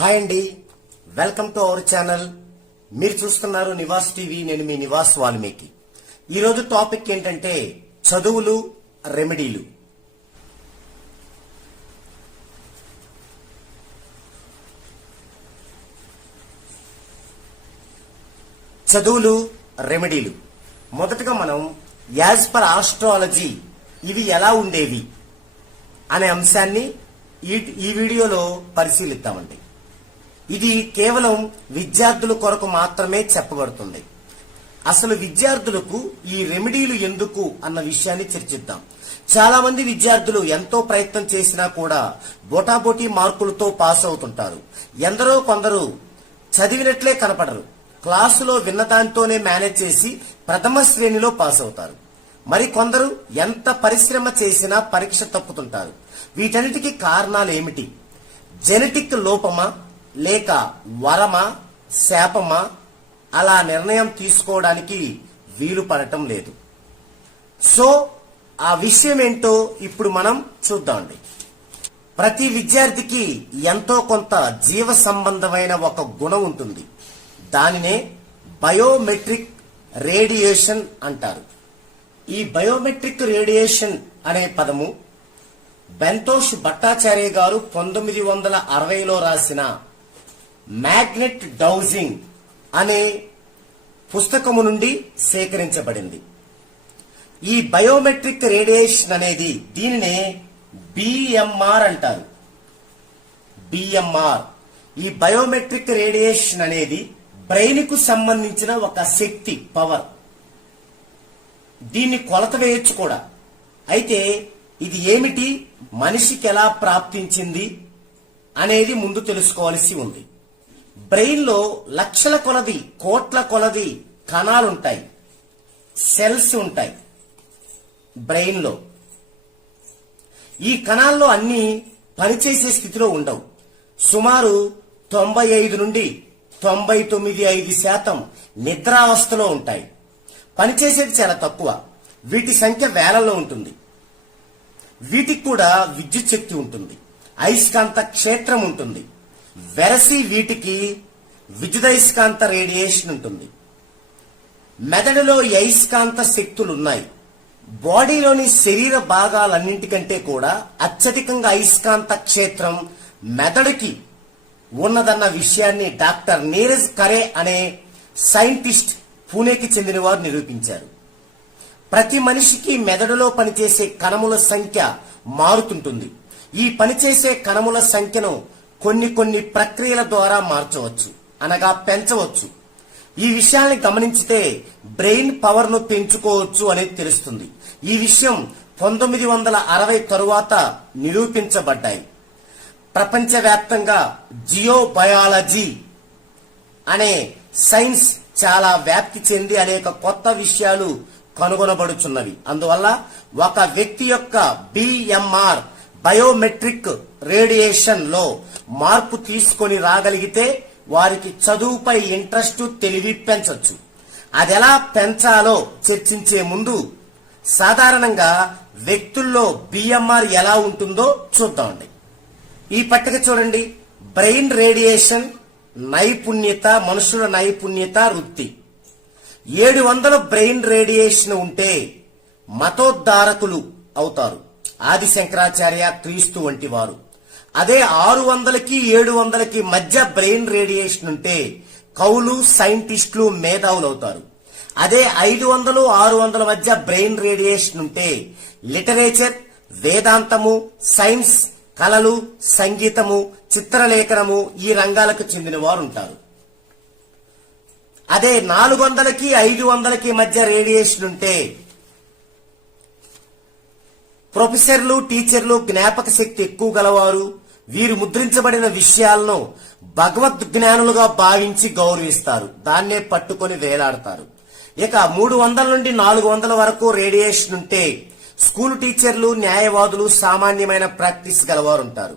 Hi అండి. Welcome to our channel మీరు చూస్తున్నారు నివాస్ టీవీ నేను మీ నివాస్ వాల్మీకి. ఈరోజు టాపిక్ ఏంటంటే చదువులు రెమెడీలు. చదువులు రెమెడీలు. మొదటగా మనం యాజ్ పర్ ఆస్ట్రాలజీ ఇవి ఎలా ఉండేవి అనే అంశాన్ని ఈ ఈ వీడియోలో పరిశీలిద్దామండి. ఇది కేవలం విద్యార్థుల కొరకు మాత్రమే చెప్పబడుతుంది. అసలు విద్యార్థులకు ఈ రెమెడీలు ఎందుకు అన్న విషయాన్ని చర్చిద్దాం. చాలా మంది విద్యార్థులు ఎంతో ప్రయత్నం చేసినా కూడా బోటాబోటీ మార్కులతో పాస్ అవుతుంటారు. ఎందరో కొందరు చదివినట్లే కనపడరు. క్లాసులో విన్నదానితోనే మేనేజ్ చేసి ప్రథమ శ్రేణిలో పాస్ అవుతారు. మరి కొందరు ఎంత పరిశ్రమ చేసినా పరీక్ష తప్పుతుంటారు. వీటన్నిటికీ కారణాలు ఏమిటి జెనెటిక్ లోపమా? లేక వరమా శాపమా అలా నిర్ణయం తీసుకోవడానికి వీలు పడటం లేదు. సో ఆ విషయం ఏంటో ఇప్పుడు మనం చూద్దామండి. ప్రతి విద్యార్థికి ఎంతో కొంత జీవ సంబంధమైన ఒక గుణం ఉంటుంది. దానినే బయోమెట్రిక్ రేడియేషన్ అంటారు. ఈ బయోమెట్రిక్ రేడియేషన్ అనే పదము బెంతోష్ భట్టాచార్య గారు పంతొమ్మిది వందల అరవైలో రాసిన మ్యాగ్నెట్ డౌజింగ్ అనే పుస్తకము నుండి సేకరించబడింది. ఈ బయోమెట్రిక్ రేడియేషన్ అనేది దీనినే బిఎంఆర్ అంటారు. బిఎంఆర్ ఈ బయోమెట్రిక్ రేడియేషన్ అనేది బ్రెయిన్కు సంబంధించిన ఒక శక్తి పవర్. దీన్ని కొలత వేయొచ్చు కూడా. అయితే ఇది ఏమిటి? మనిషికి ఎలా ప్రాప్తించింది అనేది ముందు తెలుసుకోవాల్సి ఉంది. బ్రెయిన్లో లక్షల కొలది కోట్ల కొలది కణాలుంటాయి. సెల్స్ ఉంటాయి బ్రెయిన్లో ఈ కణాల్లో అన్ని పనిచేసే స్థితిలో ఉండవు. సుమారు తొంభై ఐదు నుండి తొంభై తొమ్మిది ఐదు శాతం నిద్రావస్థలో ఉంటాయి. పనిచేసేది చాలా తక్కువ. వీటి సంఖ్య వేలల్లో ఉంటుంది. వీటికి కూడా విద్యుత్ శక్తి ఉంటుంది. అయస్కాంత క్షేత్రం ఉంటుంది. వెరసి వీటికి విద్యుదయస్కాంత రేడియేషన్ ఉంటుంది. మెదడులో ఈ అయస్కాంత శక్తులు ఉన్నాయి బాడీలోని శరీర భాగాలన్నింటికంటే కూడా అత్యధికంగా అయస్కాంత క్షేత్రం మెదడుకి ఉన్నదన్న విషయాన్ని డాక్టర్ నీరజ్ కరే అనే సైంటిస్ట్ పూణేకి చెందిన వారు నిరూపించారు. ప్రతి మనిషికి మెదడులో పనిచేసే కణముల సంఖ్య మారుతుంటుంది. ఈ పనిచేసే కణముల సంఖ్యను కొన్ని కొన్ని ప్రక్రియల ద్వారా మార్చవచ్చు అనగా పెంచవచ్చు. ఈ విషయాన్ని గమనించితే బ్రెయిన్ పవర్ను పెంచుకోవచ్చు అనేది తెలుస్తుంది. ఈ విషయం పంతొమ్మిది వందల అరవై తరువాత నిరూపించబడ్డాయి. ప్రపంచవ్యాప్తంగా జియోబయాలజీ అనే సైన్స్ చాలా వ్యాప్తి చెంది అనేక కొత్త విషయాలు కనుగొనబడుచున్నవి. అందువల్ల ఒక వ్యక్తి యొక్క బిఎంఆర్ బయోమెట్రిక్ రేడియేషన్లో మార్పు తీసుకొని రాగలిగితే వారికి చదువుపై ఇంట్రెస్ట్ తెలివి పెంచవచ్చు అది ఎలా పెంచాలో చర్చించే ముందు సాధారణంగా వ్యక్తుల్లో బిఎంఆర్ ఎలా ఉంటుందో చూద్దామండి. ఈ పట్టిక చూడండి. బ్రెయిన్ రేడియేషన్ నైపుణ్యత మనుషుల నైపుణ్యత వృత్తి. ఏడు వందల బ్రెయిన్ రేడియేషన్ ఉంటే మతోద్ధారకులు అవుతారు. ఆది శంకరాచార్య క్రీస్తు వంటి వారు అదే ఆరు వందలకి ఏడు వందలకి మధ్య బ్రెయిన్ రేడియేషన్ ఉంటే కవులు సైంటిస్టులు మేధావులు అవుతారు అదే ఐదు వందలు ఆరు వందల మధ్య బ్రెయిన్ రేడియేషన్ ఉంటే లిటరేచర్ వేదాంతము సైన్స్ కళలు సంగీతము చిత్రలేఖనము ఈ రంగాలకు చెందిన వారు ఉంటారు అదే నాలుగు వందలకి ఐదు వందలకి మధ్య రేడియేషన్ ఉంటే ప్రొఫెసర్లు టీచర్లు జ్ఞాపక శక్తి ఎక్కువ గలవారు. వీరు ముద్రించబడిన విషయాలను భగవద్ జ్ఞానులుగా భావించి గౌరవిస్తారు. దాన్నే పట్టుకొని వేలాడతారు. ఇక మూడు వందల నుండి నాలుగు వందల వరకు రేడియేషన్ ఉంటే స్కూల్ టీచర్లు న్యాయవాదులు సామాన్యమైన ప్రాక్టీస్ గలవారు ఉంటారు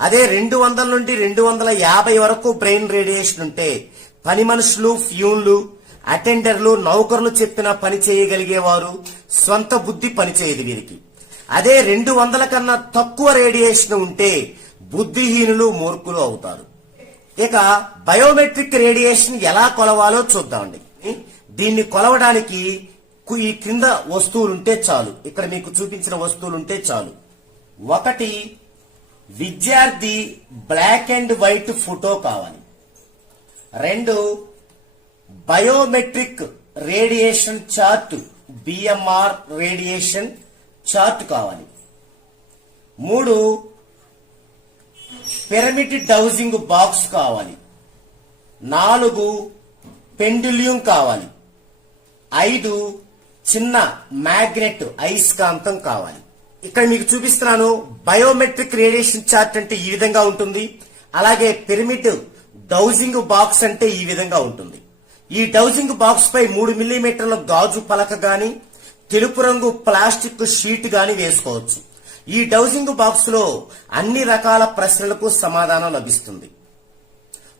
అదే రెండు వందల నుండి రెండు వందల యాభై వరకు బ్రెయిన్ రేడియేషన్ ఉంటే పని మనుషులు ఫ్యూన్లు అటెండర్లు నౌకర్లు చెప్పిన పని చేయగలిగేవారు స్వంత బుద్ధి పనిచేయదు వీరికి. అదే రెండు వందల కన్నా తక్కువ రేడియేషన్ ఉంటే బుద్ధిహీనులు మూర్ఖులు అవుతారు. ఇక బయోమెట్రిక్ రేడియేషన్ ఎలా కొలవాలో చూద్దామండి. దీన్ని కొలవడానికి కు- ఈ క్రింద వస్తువులుంటే చాలు. ఇక్కడ మీకు చూపించిన వస్తువులు ఉంటే చాలు. ఒకటి విద్యార్థి బ్లాక్ అండ్ వైట్ ఫోటో కావాలి. రెండు biometric radiation chart BMR radiation chart కావాలి. మూడు పిరమిడ్ డౌజింగ్ బాక్స్ కావాలి. నాలుగు పెండులియం కావాలి. ఐదు చిన్న మ్యాగ్నెట్ అయస్కాంతం కావాలి. ఇక్కడ మీకు చూపిస్తున్నాను బయోమెట్రిక్ రేడియేషన్ చార్ట్ అంటే ఈ విధంగా ఉంటుంది. అలాగే పిరమిడ్ డౌజింగ్ బాక్స్ అంటే ఈ విధంగా ఉంటుంది. ఈ డౌజింగ్ బాక్స్ పై మూడు మిల్లీమీటర్ల గాజు పలక గాని తెలుపు రంగు ప్లాస్టిక్ షీట్ గాని వేసుకోవచ్చు. ఈ డౌజింగ్ బాక్స్లో అన్ని రకాల ప్రశ్నలకు సమాధానం లభిస్తుంది.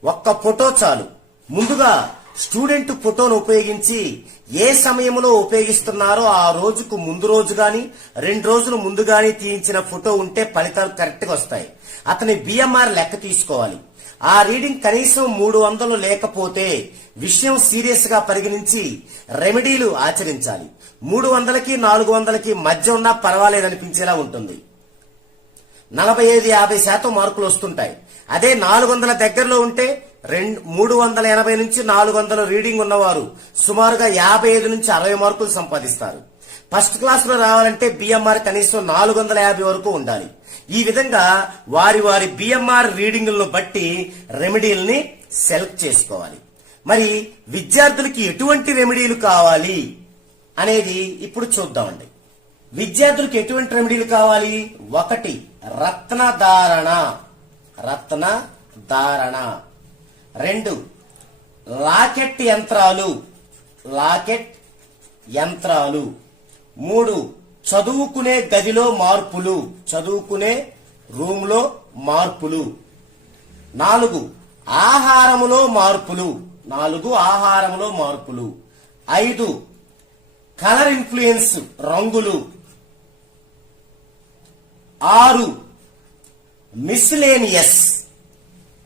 ఒక్క ఫోటో చాలు. ముందుగా స్టూడెంట్ ఫోటోను ఉపయోగించి ఏ సమయంలో ఉపయోగిస్తున్నారో ఆ రోజుకు ముందు రోజు గాని రెండు రోజులు ముందు గాని తీయించిన ఫోటో ఉంటే ఫలితాలు కరెక్ట్గా వస్తాయి. అతని బిఎంఆర్ లెక్క తీసుకోవాలి. ఆ రీడింగ్ కనీసం మూడు వందలు లేకపోతే విషయం సీరియస్గా పరిగణించి రెమెడీలు ఆచరించాలి. మూడు వందలకి నాలుగు వందలకి మధ్య ఉన్నా పర్వాలేదనిపించేలా ఉంటుంది. నలభై ఐదు యాభై శాతం మార్కులు వస్తుంటాయి. అదే నాలుగు వందల దగ్గరలో ఉంటే రెండు మూడు వందల ఎనభై నుంచి నాలుగు వందల రీడింగ్ ఉన్నవారు సుమారుగా యాభై ఐదు నుంచి అరవై మార్కులు సంపాదిస్తారు. ఫస్ట్ క్లాస్లో రావాలంటే బిఎంఆర్ కనీసం నాలుగు వందల యాభై వరకు ఉండాలి. ఈ విధంగా వారి వారి బిఎంఆర్ రీడింగులను బట్టి రెమెడీల్ని సెలెక్ట్ చేసుకోవాలి. మరి విద్యార్థులకి ఎటువంటి రెమెడీలు కావాలి అనేది ఇప్పుడు చూద్దామండి. విద్యార్థులకు ఎటువంటి రెమెడీలు కావాలి? ఒకటి రత్న ధారణ రత్న ధారణ రెండు. లాకెట్ యంత్రాలు. లాకెట్ యంత్రాలు. మూడు. చదువుకునే గదిలో మార్పులు. చదువుకునే రూమ్లో మార్పులు. నాలుగు. ఆహారములో మార్పులు. నాలుగు ఆహారములో మార్పులు. ఐదు. కలర్ ఇన్ఫ్లుయెన్స్ రంగులు. ఆరు. మిస్లేనియస్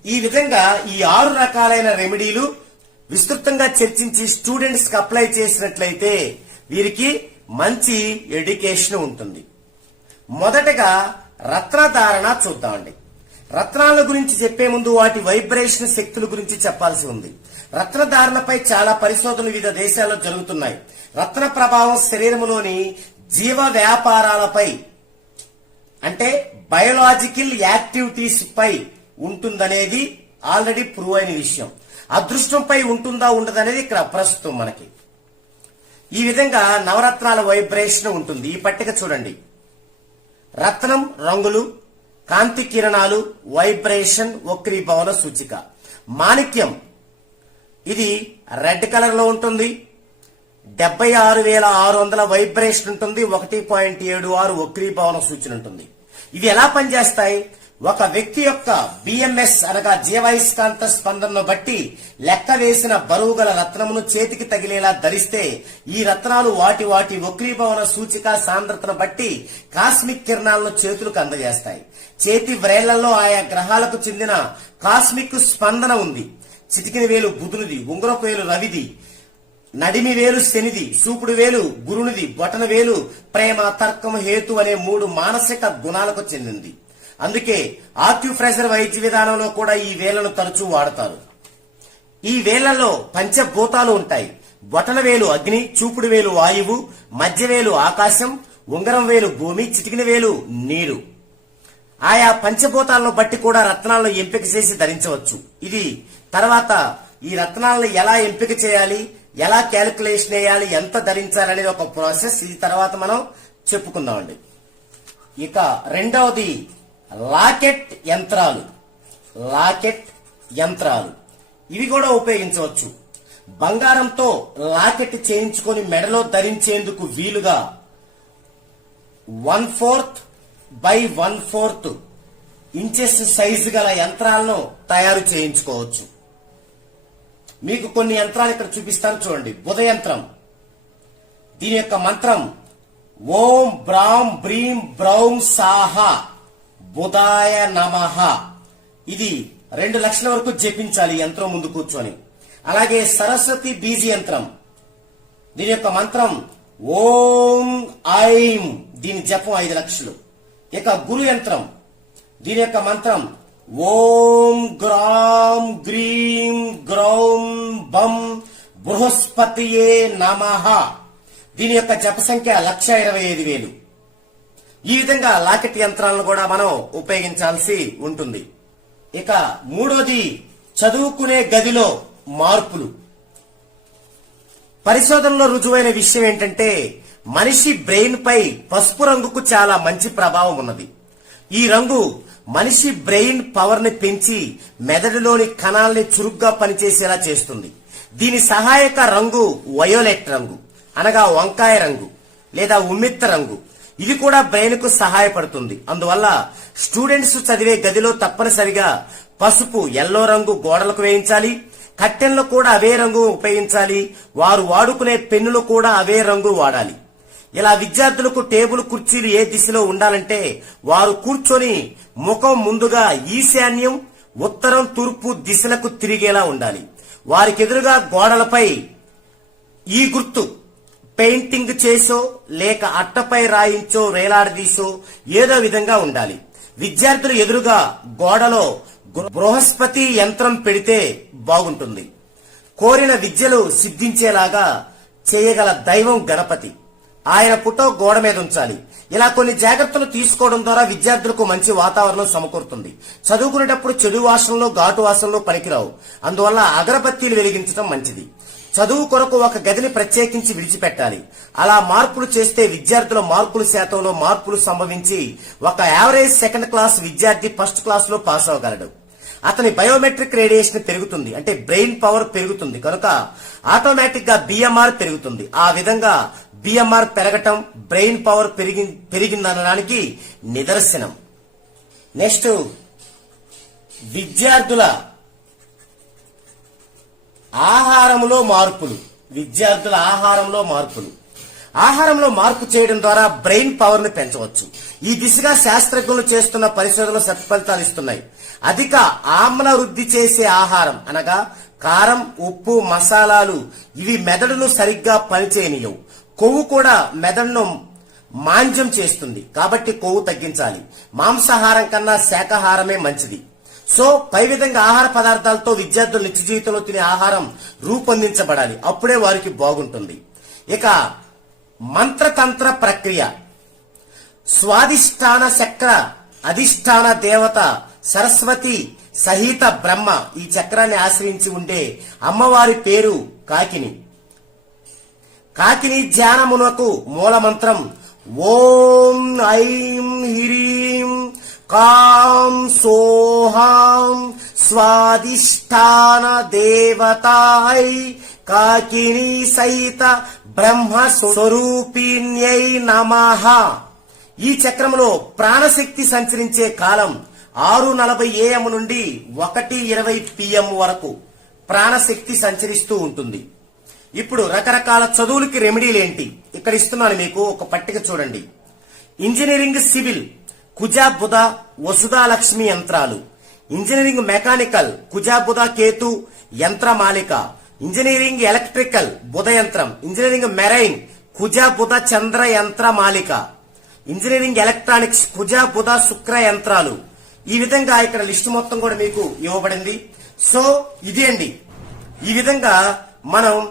ఈ విధంగా ఈ ఆరు రకాలైన రెమెడీలు విస్తృతంగా చర్చించి స్టూడెంట్స్కి అప్లై చేసినట్లయితే వీరికి మంచి ఎడ్యుకేషన్ ఉంటుంది. మొదటగా రత్నధారణ చూద్దామండి. రత్నాల గురించి చెప్పే ముందు వాటి వైబ్రేషన్ శక్తుల గురించి చెప్పాల్సి ఉంది. రత్నధారణపై చాలా పరిశోధనలు వివిధ దేశాల్లో జరుగుతున్నాయి. రత్న ప్రభావం శరీరంలోని జీవ వ్యాపారాలపై అంటే బయోలాజికల్ యాక్టివిటీస్ పై ఉంటుందనేది ఆల్రెడీ ప్రూవ్ అయిన విషయం. అదృష్టంపై ఉంటుందా ఉండదనేది ఇక్కడ ప్రస్తుతం మనకి. ఈ విధంగా నవరత్నాల వైబ్రేషన్ ఉంటుంది. ఈ పట్టిక చూడండి. రత్నం రంగులు కాంతి కిరణాలు వైబ్రేషన్ వక్రీభవన సూచిక. మాణిక్యం ఇది రెడ్ కలర్లో ఉంటుంది. డెబ్బై ఆరు వేల ఆరు వందల వైబ్రేషన్ ఉంటుంది. ఒకటి పాయింట్ ఏడు ఆరు వక్రీభవన సూచన ఉంటుంది. ఇవి ఎలా పనిచేస్తాయి? ఒక వ్యక్తి యొక్క బిఎంఎస్ అనగా జీవైస్కాంత స్పందనను బట్టి లెక్క వేసిన బరువు గల రత్నమును చేతికి తగిలేలా ధరిస్తే ఈ రత్నాలు వాటి వాటి వక్రీభవన సూచిక సాంద్రతను బట్టి కాస్మిక్ కిరణాలను చేతులకు అందజేస్తాయి. చేతి వ్రేళ్ళలో ఆయా గ్రహాలకు చెందిన కాస్మిక్ స్పందన ఉంది. చిటికిన వేలు బుధునిది ఉంగరపు వేలు రవిది నడిమి వేలు శనిది సూపుడు వేలు గురునిది బొటన వేలు ప్రేమ తర్కం హేతు అనే మూడు మానసిక గుణాలకు చెందింది. అందుకే ఆక్యుప్రెషర్ వైద్య విధానంలో కూడా ఈ వేలను తరచూ వాడతారు. ఈ వేళ్ళలో పంచభూతాలు ఉంటాయి. బొటన వేలు అగ్ని చూపుడు వేలు వాయువు మధ్య వేలు ఆకాశం ఉంగరం వేలు భూమి చిటికిన వేలు నీరు. ఆయా పంచభూతాలను బట్టి కూడా రత్నాలను ఎంపిక చేసి ధరించవచ్చు. ఇది తర్వాత ఈ రత్నాలను ఎలా ఎంపిక చేయాలి ఎలా క్యాలిక్యులేషన్ వేయాలి ఎంత ధరించాలనేది ఒక ప్రాసెస్. ఇది తర్వాత మనం చెప్పుకుందామండి. ఇక రెండవది లాకెట్ యంత్రాలు. లాకెట్ యంత్రాలు. ఇవి కూడా ఉపయోగించవచ్చు. బంగారంతో లాకెట్ చేయించుకొని మెడలో ధరించేందుకు వీలుగా one fourth by one fourth inches size గల యంత్రాలను తయారు చేయించుకోవచ్చు. మీకు కొన్ని యంత్రాలు ఇక్కడ చూపిస్తాను చూడండి. బుధ యంత్రం దీని యొక్క మంత్రం ఓం బ్రాం బ్రీం బ్రౌం సాహా. బుధాయ నమః. ఇది రెండు లక్షల వరకు జపించాలి యంత్రం ముందు కూర్చొని. అలాగే సరస్వతి బీజ యంత్రం. దీని యొక్క మంత్రం ఓం ఐం. దీని జపం ఐదు లక్షలు. ఇక గురు యంత్రం. దీని యొక్క మంత్రం ఓం గ్రాం గ్రీం గ్రౌం బం బృహస్పతియే నమ. దీని యొక్క జప సంఖ్య లక్ష ఇరవై ఐదు వేలు. ఈ విధంగా లాకెట్ యంత్రాలను కూడా మనం ఉపయోగించాల్సి ఉంటుంది. ఇక మూడోది చదువుకునే గదిలో మార్పులు. పరిశోధనలో రుజువైన విషయం ఏంటంటే మనిషి బ్రెయిన్ పై పసుపు రంగుకు చాలా మంచి ప్రభావం ఉన్నది. ఈ రంగు మనిషి బ్రెయిన్ పవర్ని పెంచి మెదడులోని కణాల్ని చురుగ్గా పనిచేసేలా చేస్తుంది. దీని సహాయక రంగు వయోలెట్ రంగు అనగా వంకాయ రంగు లేదా ఉమ్మిత్త రంగు. ఇది కూడా బ్రెయిన్కు సహాయపడుతుంది. అందువల్ల స్టూడెంట్స్ చదివే గదిలో తప్పనిసరిగా పసుపు ఎల్లో రంగు గోడలకు వేయించాలి. కట్టెన్లు కూడా అవే రంగు ఉపయోగించాలి. వారు వాడుకునే పెన్నులు కూడా అవే రంగు వాడాలి. ఇలా విద్యార్థులకు టేబుల్ కుర్చీలు ఏ దిశలో ఉండాలంటే వారు కూర్చొని ముఖం ముందుగా ఈశాన్యం ఉత్తరం తూర్పు దిశలకు తిరిగేలా ఉండాలి. వారికి ఎదురుగా గోడలపై ఈ గుర్తు. పెయింటింగ్ చేసో లేక అట్టపై రాయించో వేలాడదీసో ఏదో విధంగా ఉండాలి. విద్యార్థులు ఎదురుగా గోడలో బృహస్పతి యంత్రం పెడితే బాగుంటుంది. కోరిన విద్యలు సిద్ధించేలాగా చేయగల దైవం గణపతి. ఆయన ఫోటో గోడ మీద ఉంచాలి. ఇలా కొన్ని జాగ్రత్తలు తీసుకోవడం ద్వారా విద్యార్థులకు మంచి వాతావరణం సమకూరుతుంది. చదువుకునేటప్పుడు చెడు వాసనలో ఘాటు వాసనలో పనికిరావు. అందువల్ల అగరబత్తీలు వెలిగించడం మంచిది. చదువు కొరకు ఒక గదిని ప్రత్యేకించి విడిచిపెట్టాలి. అలా మార్పులు చేస్తే విద్యార్థుల మార్కుల శాతంలో మార్పులు సంభవించి ఒక యావరేజ్ సెకండ్ క్లాస్ విద్యార్థి ఫస్ట్ క్లాస్లో పాస్ అవ్వగలడు. అతని బయోమెట్రిక్ రేడియేషన్ పెరుగుతుంది. అంటే బ్రెయిన్ పవర్ పెరుగుతుంది. కనుక ఆటోమేటిక్గా బిఎంఆర్ పెరుగుతుంది. ఆ విధంగా బిఎంఆర్ పెరగటం బ్రెయిన్ పవర్ పెరిగి పెరిగిందనడానికి నిదర్శనం. నెక్స్ట్ విద్యార్థుల ఆహారంలో మార్పులు. విద్యార్థుల ఆహారంలో మార్పులు. ఆహారంలో మార్పు చేయడం ద్వారా బ్రెయిన్ పవర్ని పెంచవచ్చు. ఈ దిశగా శాస్త్రజ్ఞులు చేస్తున్న పరిశోధనలు సత్ఫలితాలు ఇస్తున్నాయి. అధిక ఆమ్ల వృద్ధి చేసే ఆహారం అనగా కారం ఉప్పు మసాలాలు ఇవి మెదడును సరిగ్గా పనిచేయనియవు. కొవ్వు కూడా మెదడును మాంద్యం చేస్తుంది. కాబట్టి కొవ్వు తగ్గించాలి. మాంసాహారం కన్నా శాకాహారమే మంచిది. సో పై విధంగా ఆహార పదార్థాలతో విద్యార్థులు నిత్య జీవితంలో తినే ఆహారం రూపొందించబడాలి. అప్పుడే వారికి బాగుంటుంది. ఇక మంత్రతంత్ర ప్రక్రియ. స్వాదిష్టాన చక్ర అధిష్టాన దేవత సరస్వతి సహిత బ్రహ్మ ఈ చక్రాన్ని ఆశ్రయించి ఉండే అమ్మవారి పేరు కాకిని. కాకిని ధ్యానమునకు మూలమంత్రం ఓం ఐం హిరీ కాం సోహాం స్వాదిష్టాన దేవతాయ్ కాకిని సైత బ్రహ్మ స్వరూపిణ్యై నమ. ఈ చక్రంలో ప్రాణశక్తి సంచరించే కాలం ఆరు నలభై ఏఎం నుండి ఒకటి ఇరవై పిఎం వరకు ప్రాణశక్తి సంచరిస్తూ ఉంటుంది. ఇప్పుడు రకరకాల చదువులకి రెమెడీలేంటి ఇక్కడ ఇస్తున్నాను మీకు ఒక పట్టిక చూడండి. ఇంజనీరింగ్ సివిల్ కుజాబుధ వసుధాలక్ష్మి లక్ష్మి యంత్రాలు. ఇంజనీరింగ్ మెకానికల్ కుజాబుధ కేతు యంత్రమాలిక ఇంజనీరింగ్ ఎలక్ట్రికల్ బుధ యంత్రం. ఇంజనీరింగ్ మెరైన్ కుజాబుధ చంద్ర చంద్ర యంత్రమాలిక ఇంజనీరింగ్ ఎలక్ట్రానిక్స్ కుజాబుధ శుక్ర యంత్రాలు. ఈ విధంగా ఇక్కడ లిస్టు మొత్తం కూడా మీకు ఇవ్వబడింది. సో ఇది అండి. ఈ విధంగా మనం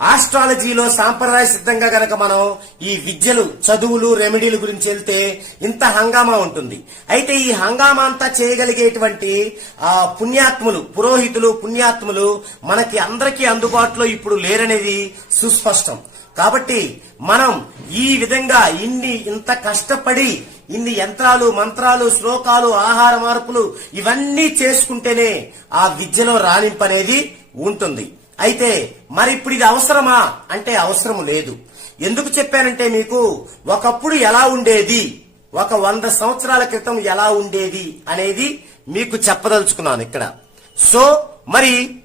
ఆస్ట్రాలజీలో సాంప్రదాయ సిద్ధంగా గనక మనం ఈ విద్యలు చదువులు రెమెడీల గురించి వెళ్తే ఇంత హంగామా ఉంటుంది. అయితే ఈ హంగామా అంతా చేయగలిగేటువంటి ఆ పుణ్యాత్ములు పురోహితులు పుణ్యాత్ములు మనకి అందరికీ అందుబాటులో ఇప్పుడు లేరనేది సుస్పష్టం. కాబట్టి మనం ఈ విధంగా ఇన్ని ఇంత కష్టపడి ఇన్ని యంత్రాలు మంత్రాలు శ్లోకాలు ఆహార మార్పులు ఇవన్నీ చేసుకుంటేనే ఆ విద్యలో రాణింపు అనేది ఉంటుంది. అయితే మరి ఇప్పుడు ఇది అవసరమా? అంటే అవసరం లేదు. ఎందుకు చెప్పానంటే మీకు ఒకప్పుడు ఎలా ఉండేది? ఒక వంద సంవత్సరాల క్రితం ఎలా ఉండేది అనేది మీకు చెప్పదలుచుకున్నాను ఇక్కడ. సో మరి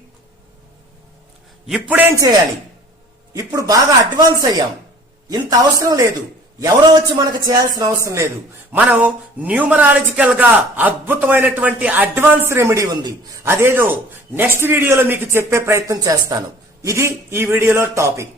ఇప్పుడేం చేయాలి? ఇప్పుడు బాగా అడ్వాన్స్ అయ్యాం. ఇంత అవసరం లేదు. ఎవరో వచ్చి మనకు చేయాల్సిన అవసరం లేదు. మనం న్యూమరాలజికల్గా అద్భుతమైనటువంటి అడ్వాన్స్ రెమెడీ ఉంది. అదేదో నెక్స్ట్ వీడియోలో మీకు చెప్పే ప్రయత్నం చేస్తాను. ఇది ఈ వీడియోలో టాపిక్.